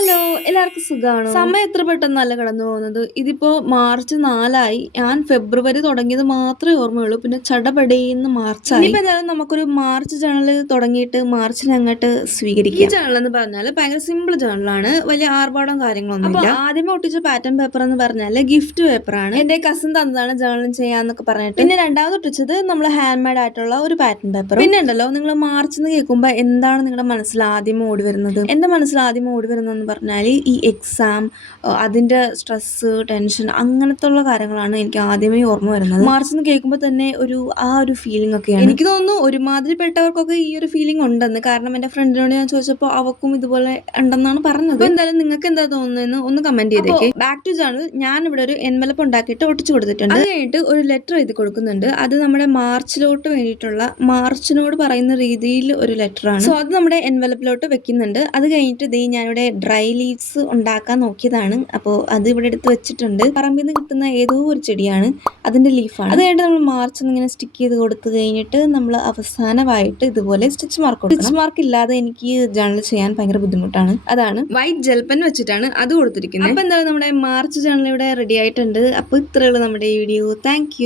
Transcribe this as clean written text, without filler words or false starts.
Hello, എല്ലാവർക്കും സുഖാണോ? സമയം എത്ര പെട്ടെന്നല്ല കടന്നു പോകുന്നത്. ഇതിപ്പോ മാർച്ച് 4 ഞാൻ ഫെബ്രുവരി തുടങ്ങിയത് മാത്രമേ ഓർമ്മയുള്ളൂ. പിന്നെ ചടപടേന്ന് മാർച്ചായി. ഇനിയിപ്പോ എന്തായാലും നമുക്കൊരു മാർച്ച് ജേണൽ തുടങ്ങിയിട്ട് മാർച്ചിനെ അങ്ങോട്ട് സ്വീകരിക്കാം. ഈ ജേണൽ എന്ന് പറഞ്ഞാൽ ഭയങ്കര സിമ്പിൾ ജേണലാണ്. വലിയ ആർഭാടം കാര്യങ്ങളൊന്നും ഇല്ല. ആദ്യമേ ഒട്ടിച്ച പാറ്റേൺ പേപ്പർ എന്ന് പറഞ്ഞാൽ ഗിഫ്റ്റ് പേപ്പറാണ്. എന്റെ കസിൻ തന്നതാണ് ജേണൽ ചെയ്യാന്നൊക്കെ പറഞ്ഞിട്ട്. പിന്നെ രണ്ടാമത് ഒട്ടിച്ചത് നമ്മൾ ഹാൻഡ് മെയ്ഡ് ആയിട്ടുള്ള ഒരു പാറ്റേൺ പേപ്പർ. പിന്നെ ഉണ്ടല്ലോ, നിങ്ങൾ മാർച്ച് എന്ന് കേൾക്കുമ്പോൾ എന്താണ് നിങ്ങളുടെ മനസ്സിൽ ആദ്യം ഓടി വരുന്നത്? എന്റെ മനസ്സിൽ ആദ്യം ഓടി വരുന്നതെന്ന് പറഞ്ഞാൽ ഈ എക്സാം, അതിന്റെ സ്ട്രെസ്, ടെൻഷൻ, അങ്ങനത്തെ ഉള്ള കാര്യങ്ങളാണ് എനിക്ക് ആദ്യമേ ഓർമ്മ വരുന്നത്. മാർച്ച് എന്ന് കേൾക്കുമ്പോൾ തന്നെ ഒരു ഫീലിംഗ് ഒക്കെയാണ്. എനിക്ക് തോന്നുന്നു ഒരുമാതിരിപ്പെട്ടവർക്കൊക്കെ ഈ ഒരു ഫീലിംഗ് ഉണ്ടെന്ന്. കാരണം എന്റെ ഫ്രണ്ടിനോട് ഞാൻ ചോദിച്ചപ്പോൾ അവക്കും ഇതുപോലെ ഉണ്ടെന്നാണ് പറഞ്ഞത്. എന്തായാലും നിങ്ങൾക്ക് എന്താ തോന്നുന്നതെന്ന് ഒന്ന് കമന്റ് ചെയ്തേക്ക്. ബാക്ക് ടു ജേണൽ ഞാൻ ഇവിടെ ഒരു എൻവലപ്പ് ഉണ്ടാക്കിയിട്ട് ഒട്ടിച്ചു കൊടുത്തിട്ടുണ്ട്. അത് കഴിഞ്ഞിട്ട് ഒരു ലെറ്റർ എഴുതി കൊടുക്കുന്നുണ്ട്. അത് നമ്മുടെ മാർച്ചിലോട്ട് വേണ്ടിയിട്ടുള്ള, മാർച്ചിനോട് പറയുന്ന രീതിയിൽ ഒരു ലെറ്റർ ആണ്. സോ അത് നമ്മുടെ എൻവലപ്പിലോട്ട് വെക്കുന്നുണ്ട്. അത് കഴിഞ്ഞിട്ട് ഞാനിവിടെ ഡ്രൈ ലീവ്സ് ഉണ്ടാക്കാൻ നോക്കിയതാണ്. അപ്പോൾ അത് ഇവിടെ എടുത്ത് വെച്ചിട്ടുണ്ട്. പറമ്പിൽ നിന്ന് കിട്ടുന്ന ഏതോ ഒരു ചെടിയാണ്, അതിന്റെ ലീഫാണ്. അത് കഴിഞ്ഞിട്ട് നമ്മൾ മാർച്ച് ഇങ്ങനെ സ്റ്റിക്ക് ചെയ്ത് കൊടുത്തു കഴിഞ്ഞിട്ട് നമ്മൾ അവസാനമായിട്ട് ഇതുപോലെ സ്റ്റിച്ച് മാർക്ക് കൊടുക്കണം. സ്റ്റിച്ച് മാർക്ക് ഇല്ലാതെ എനിക്ക് ജേണൽ ചെയ്യാൻ ഭയങ്കര ബുദ്ധിമുട്ടാണ്. അതാണ് വൈറ്റ് ജെൽ പെൻ വെച്ചിട്ടാണ് അത് കൊടുത്തിരിക്കുന്നത്. അപ്പൊ എന്തായാലും നമ്മുടെ മാർച്ച് ജേണൽ ഇവിടെ റെഡി ആയിട്ടുണ്ട്. അപ്പൊ ഇത്രയുള്ളൂ നമ്മുടെ ഈ വീഡിയോ. താങ്ക്